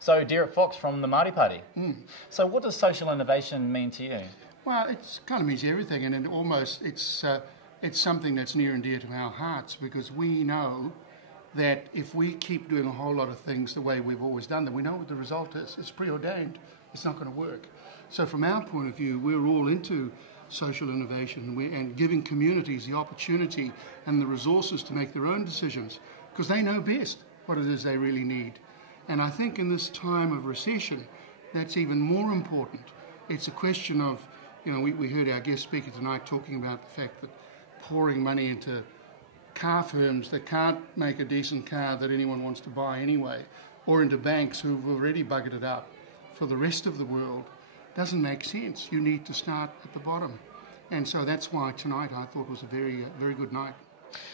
So, Derek Fox from the Māori Party. So what does social innovation mean to you? Well, it kind of means everything, and it's something that's near and dear to our hearts, because we know that if we keep doing a whole lot of things the way we've always done them, we know what the result is. It's preordained. It's not going to work. So from our point of view, we're all into social innovation and giving communities the opportunity and the resources to make their own decisions, because they know best what it is they really need. And I think in this time of recession, that's even more important. It's a question of, we heard our guest speaker tonight talking about the fact that pouring money into car firms that can't make a decent car that anyone wants to buy anyway, or into banks who've already buggered it up for the rest of the world, doesn't make sense. You need to start at the bottom. And so that's why tonight I thought was a very, very good night.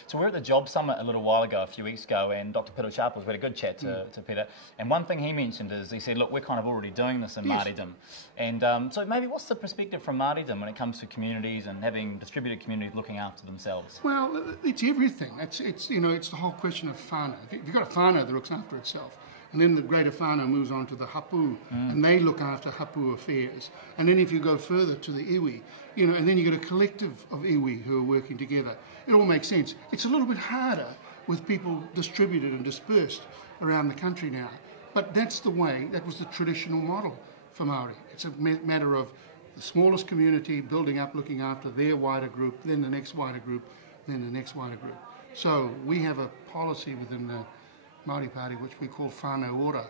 So we were at the Job Summit a little while ago, a few weeks ago, and Dr. Peter Sharples, we had a good chat to Peter, and one thing he mentioned is, he said, look, we're kind of already doing this in Māoridom. And so maybe what's the perspective from Māoridom when it comes to communities and having distributed communities looking after themselves? Well, it's everything. It's the whole question of whānau. If you've got a whānau that looks after itself, and then the greater whānau moves on to the hapu, and they look after hapu affairs. And then if you go further to the iwi, and then you've got a collective of iwi who are working together. It all makes sense. It's a little bit harder with people distributed and dispersed around the country now. But that's the way, that was the traditional model for Māori. It's a matter of the smallest community building up, looking after their wider group, then the next wider group, then the next wider group. So we have a policy within the Māori Party which we call whānau ora.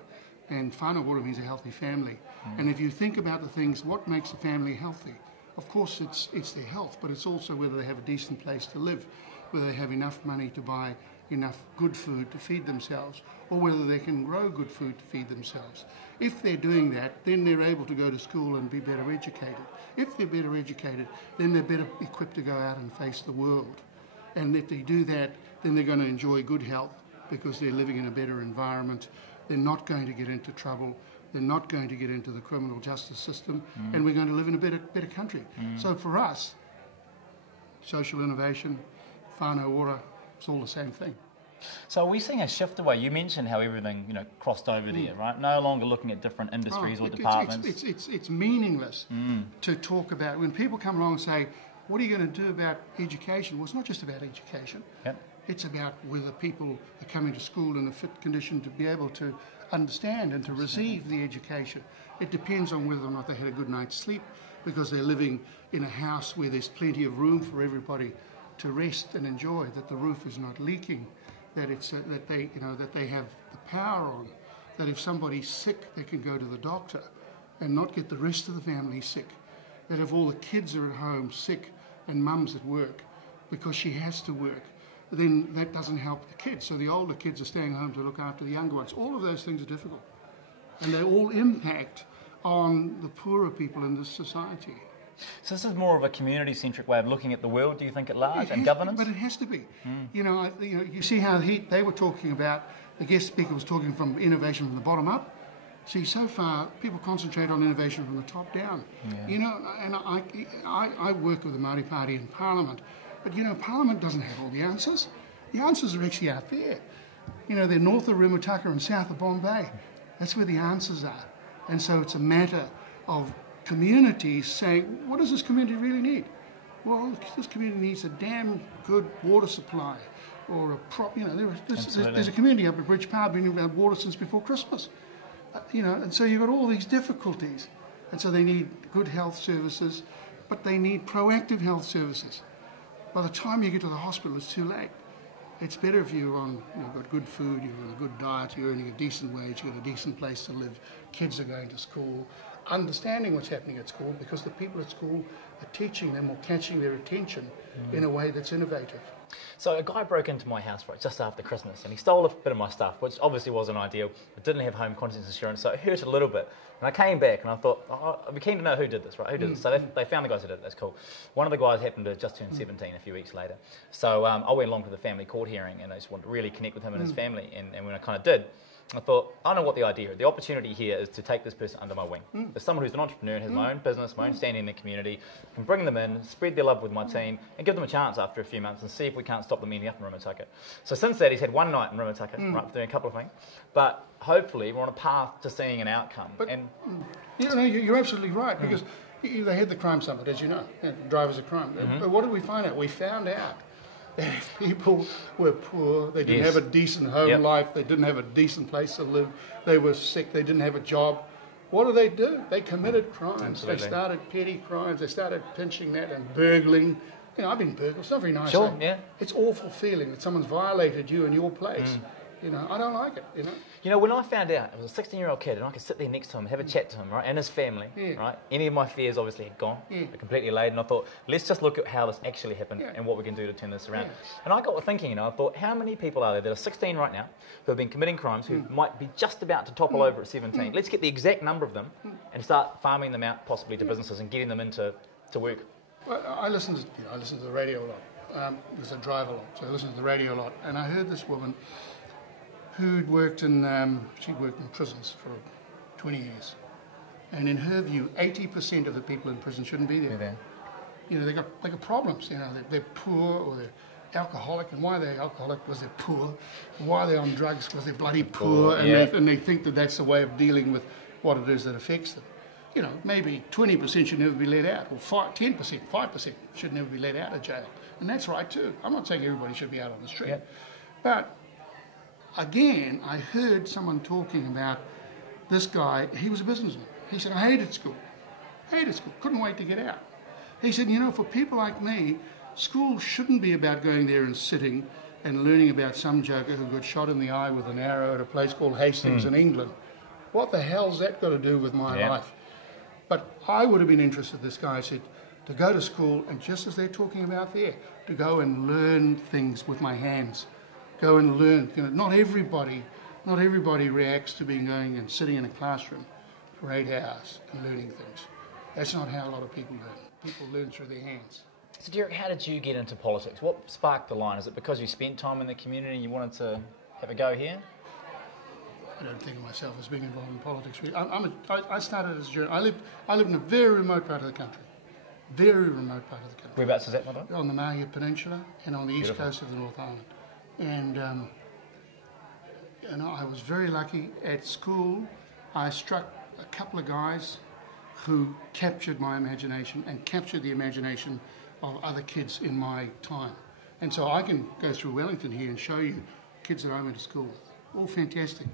And whānau ora means a healthy family. And if you think about the things, what makes a family healthy? Of course, it's their health, but it's also whether they have a decent place to live, whether they have enough money to buy enough good food to feed themselves, or whether they can grow good food to feed themselves. If they're doing that, then they're able to go to school and be better educated. If they're better educated, then they're better equipped to go out and face the world. And if they do that, then they're going to enjoy good health because they're living in a better environment. They're not going to get into trouble. They're not going to get into the criminal justice system, and we're going to live in a better country. So for us, social innovation, whānau ora, it's all the same thing. So are we seeing a shift away? You mentioned how everything crossed over there, right? No longer looking at different industries or departments. It's meaningless to talk about. When people come along and say, what are you going to do about education? Well, it's not just about education. Yep. It's about whether people are coming to school in a fit condition to be able to understand and to receive the education. It depends on whether or not they had a good night's sleep, because they're living in a house where there's plenty of room for everybody to rest and enjoy, that the roof is not leaking, that it's that they have the power on, that if somebody's sick they can go to the doctor and not get the rest of the family sick, that if all the kids are at home sick and mum's at work because she has to work, then that doesn't help the kids. So the older kids are staying home to look after the younger ones. All of those things are difficult. And they all impact on the poorer people in this society. So this is more of a community-centric way of looking at the world, do you think, at large, and governance? But it has to be. You see how they were talking about, the guest speaker was talking from innovation from the bottom up. See, so far, people concentrate on innovation from the top down. Yeah. And I work with the Māori Party in Parliament, but, Parliament doesn't have all the answers. The answers are actually out there. They're north of Rimutaka and south of Bombay. That's where the answers are. And so it's a matter of communities saying, what does this community really need? Well, this community needs a damn good water supply, or there's a community up at Bridge Power been about water since before Christmas. And so you've got all these difficulties. And so they need good health services, but they need proactive health services. By the time you get to the hospital, it's too late. It's better if you've got good food, you're on a good diet, you're earning a decent wage, you've got a decent place to live, kids are going to school, understanding what's happening at school, because the people at school are teaching them or catching their attention in a way that's innovative. So a guy broke into my house just after Christmas, and he stole a bit of my stuff, which obviously wasn't ideal. It didn't have home contents insurance, so it hurt a little bit. And I came back and I thought, I'd be keen to know who did this, right? Who did this? So they found the guys who did it. That's cool. One of the guys happened to just turn 17 a few weeks later. So I went along to the family court hearing, and I just wanted to really connect with him and his family. And when I kind of did, I thought, I know what the idea is. The opportunity here is to take this person under my wing. As someone who's an entrepreneur, has my own business, my own standing in the community, can bring them in, spread their love with my team, and give them a chance after a few months and see if we can't stop them ending up in Rimutaka. So since that, he's had one night in Rimutaka, right, doing a couple of things. But hopefully, we're on a path to seeing an outcome. But you're absolutely right, because they had the crime summit, as you know, drivers of crime. But what did we find out? We found out that if people were poor, they didn't have a decent home life, they didn't have a decent place to live, they were sick, they didn't have a job. What do? They committed crimes. Absolutely. They started petty crimes. They started pinching that and burgling. You know, I've been burgled. It's not very nice. Sure, eh? It's awful feeling that someone's violated you and your place. You know, I don't like it, You know, when I found out, it was a 16-year-old kid, and I could sit there next to him, have a chat to him, right, and his family, right? Any of my fears obviously had gone, they're completely allayed, and I thought, let's just look at how this actually happened and what we can do to turn this around. And I got to thinking, I thought, how many people are there that are 16 right now who have been committing crimes, who might be just about to topple over at 17? Let's get the exact number of them and start farming them out possibly to businesses and getting them into work. Well, I listen to the radio a lot, because I drive a lot, so I listen to the radio a lot, and I heard this woman who'd worked in, she worked in prisons for 20 years. And in her view, 80% of the people in prison shouldn't be there. You know, they got problems, you know, they're poor or they're alcoholic, and why they're alcoholic? Because they're poor. Why they're on drugs? Because they're bloody poor, and they think that that's the way of dealing with what it is that affects them. You know, maybe 20% should never be let out, or 10%, 5% should never be let out of jail. And that's right too. I'm not saying everybody should be out on the street. But again, I heard someone talking about this guy. He was a businessman. He said, I hated school, couldn't wait to get out. He said, you know, for people like me, school shouldn't be about going there and sitting and learning about some joker who got shot in the eye with an arrow at a place called Hastings in England. What the hell's that got to do with my life? But I would have been interested, this guy said, to go to school, and just as they're talking about there, to go and learn things with my hands. Go and learn. You know, not everybody reacts to being going and sitting in a classroom for 8 hours and learning things. That's not how a lot of people learn. People learn through their hands. So Derek, how did you get into politics? What sparked the line? Is it because you spent time in the community and you wanted to have a go here? I don't think of myself as being involved in politics. I started as a journalist. I live in a very remote part of the country. Very remote part of the country. Whereabouts is that, my brother? On the Mahia Peninsula and on the east coast of the North Island. And I was very lucky. At school, I struck a couple of guys who captured my imagination and captured the imagination of other kids in my time. And so I can go through Wellington here and show you kids that I went to school with. All fantastic.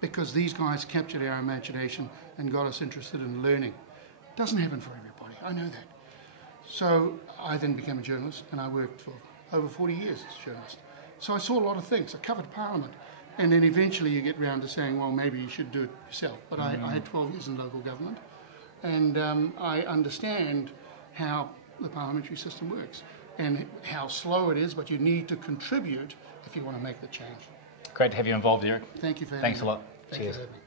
Because these guys captured our imagination and got us interested in learning. It doesn't happen for everybody, I know that. So I then became a journalist, and I worked for over 40 years as a journalist. So I saw a lot of things. I covered Parliament. And then eventually you get round to saying, well, maybe you should do it yourself. But I had 12 years in local government, and I understand how the parliamentary system works and how slow it is, but you need to contribute if you want to make the change. Great to have you involved, Derek. Thank you for having me. Thanks a lot. Thank you Cheers. for having me.